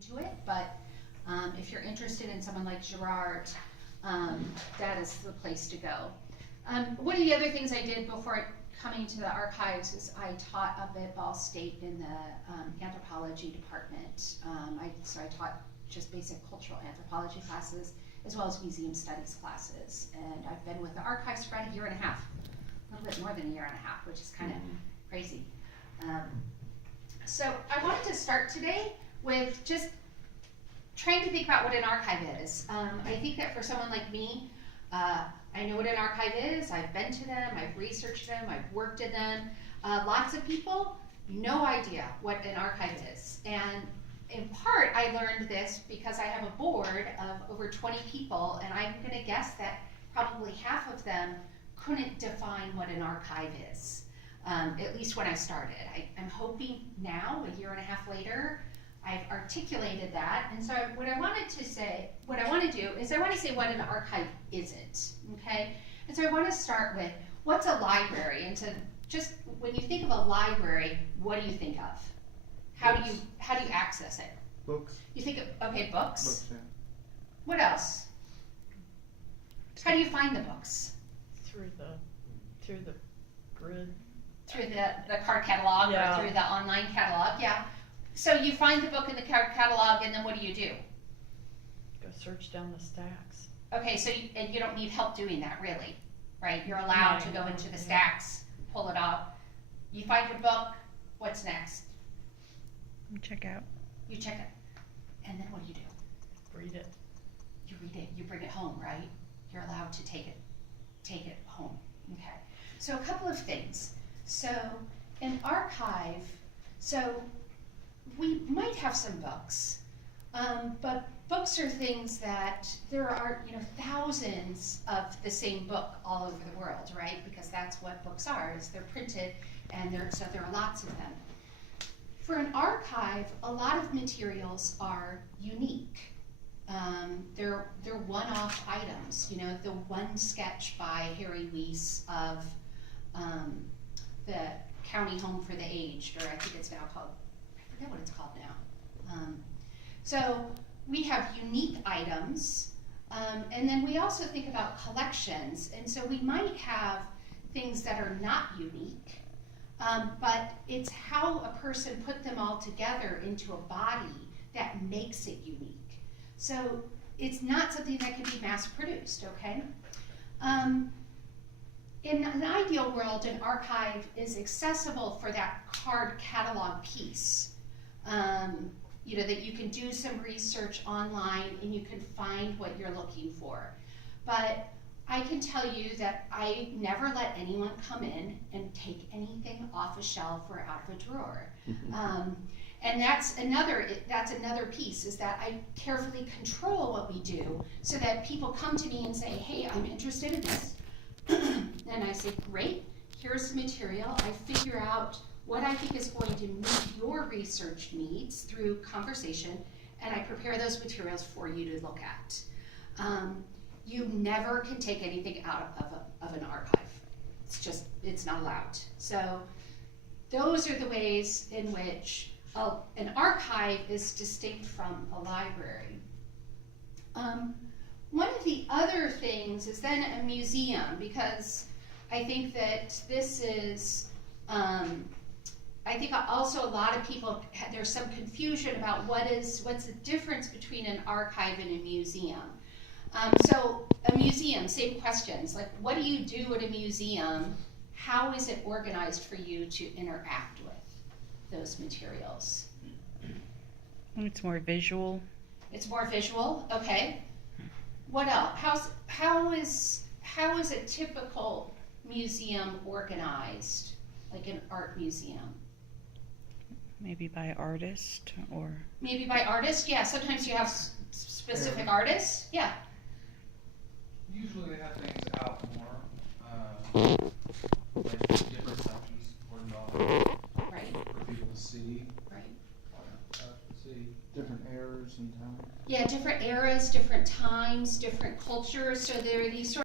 into it, but if you're interested in someone like Gerard, that is the place to go. One of the other things I did before coming to the archives is I taught up at Ball State in the anthropology department. So I taught just basic cultural anthropology classes as well as museum studies classes. And I've been with the archives for about a year and a half, a little bit more than a year and a half, which is kind of crazy. So I wanted to start today with just trying to think about what an archive is. I think that for someone like me, I know what an archive is. I've been to them, I've researched them, I've worked in them. Lots of people, no idea what an archive is. And in part, I learned this because I have a board of over 20 people, and I'm gonna guess that probably half of them couldn't define what an archive is, at least when I started. I'm hoping now, a year and a half later, I've articulated that, and so what I want to do is I want to say what an archive isn't, okay? And so I want to start with, what's a library? And to just, when you think of a library, what do you think of? How do you access it? Books. You think of, okay, books? Books, yeah. What else? How do you find the books? Through the grid. Through the card catalog, Yeah. or through the online catalog, yeah. So you find the book in the card catalog, and then what do? Go search down the stacks. Okay, so you don't need help doing that, really, right? You're allowed to go into the stacks, pull it up. You find your book, what's next? Check out. You check it, and then what do? Read it. You read it, you bring it home, right? You're allowed to take it home, okay? So a couple of things. So an archive, so we might have some books, but books are things that there are, thousands of the same book all over the world, right? Because that's what books are, is they're printed, and so there are lots of them. For an archive, a lot of materials are unique. They're one-off items. The one sketch by Harry Weiss of the County Home for the Aged, or I think it's now called, I forget what it's called now. So we have unique items, and then we also think about collections, and so we might have things that are not unique, but it's how a person put them all together into a body that makes it unique. So it's not something that can be mass produced, okay? In an ideal world, an archive is accessible for that card catalog piece. That you can do some research online and you can find what you're looking for. But I can tell you that I never let anyone come in and take anything off a shelf or out of a drawer. And that's another piece, is that I carefully control what we do so that people come to me and say, hey, I'm interested in this. And I say, great, here's the material. I figure out what I think is going to meet your research needs through conversation, and I prepare those materials for you to look at. You never can take anything out of an archive. It's not allowed. So those are the ways in which an archive is distinct from a library. One of the other things is then a museum, because I think that this is, I think also a lot of people, there's some confusion about what's the difference between an archive and a museum. So a museum, same questions, like what do you do at a museum? How is it organized for you to interact with those materials? It's more visual. It's more visual, okay. What else? How is a typical museum organized, like an art museum? Maybe by artist, or maybe by artist. Yeah, sometimes you have specific artists. Yeah. Usually they have things out more, like different sections cordoned off, Right. for people to see. Right. See different eras in town. Yeah, different eras, different times, different cultures. So there are these sort